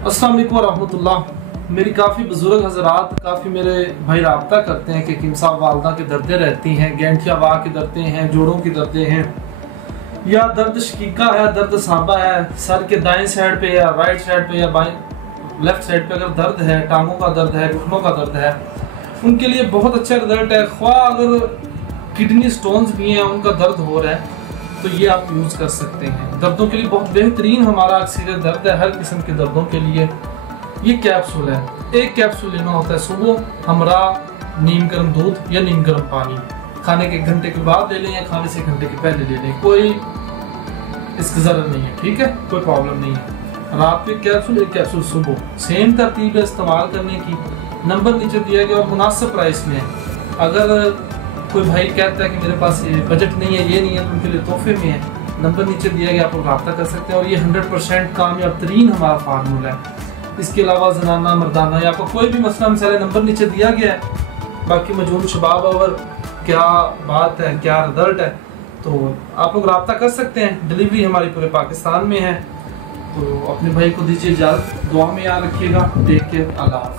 अस्सलाम वालेकुम रहमतुल्लाह। मेरी काफ़ी बुजुर्ग हजरात, काफ़ी मेरे भाई रब्ता करते हैं कि किम साहब वालदा की दर्दें रहती हैं, गैंठिया वाह की दर्दें हैं, जोड़ों की दर्दें हैं, या दर्द शकीका है, दर्द साबा है, सर के दाएं साइड पे या राइट साइड पे या बाएं लेफ्ट साइड पे अगर दर्द है, टांगों का दर्द है, घुटनों का दर्द है, उनके लिए बहुत अच्छा रिजल्ट है। ख्वाह अगर किडनी स्टोन्स भी हैं, उनका दर्द हो रहा है तो ये आप यूज़ कर सकते हैं। दर्दों के लिए बहुत बेहतरीन हमारा अक्सर दर्द है, हर किस्म के दर्दों के लिए ये कैप्सूल है। एक कैप्सूल लेना होता है सुबह हमरा नीम गर्म दूध या नीम गर्म पानी, खाने के घंटे के बाद ले लें या खाने से घंटे के पहले ले लें, कोई इसकी ज़रूरत नहीं है, ठीक है, कोई प्रॉब्लम नहीं है। रात के कैप्सूल, एक कैप्सूल सुबह, सेम तरतीब है इस्तेमाल करने की। नंबर नीचे दिया गया और मुनासिब प्राइस में है। अगर कोई भाई कहता है कि मेरे पास ये बजट नहीं है, ये नहीं है, तो उनके लिए तोहफे में है। नंबर नीचे दिया गया, आप लोग रब्ता कर सकते हैं। और ये 100% कामयाब तरीन हमारा फार्मूला है। इसके अलावा जनाना मर्दाना या आपका कोई भी मसला मसाले नंबर नीचे दिया गया है। बाकी मजूद शबाब और क्या बात है, क्या रिजल्ट है, तो आप लोग रब्ता कर सकते हैं। डिलीवरी हमारी पूरे पाकिस्तान में है। तो अपने भाई को दीजिए इजाज़त, दुआ में याद रखिएगा। देख के अल्लाह हाफ़िज़।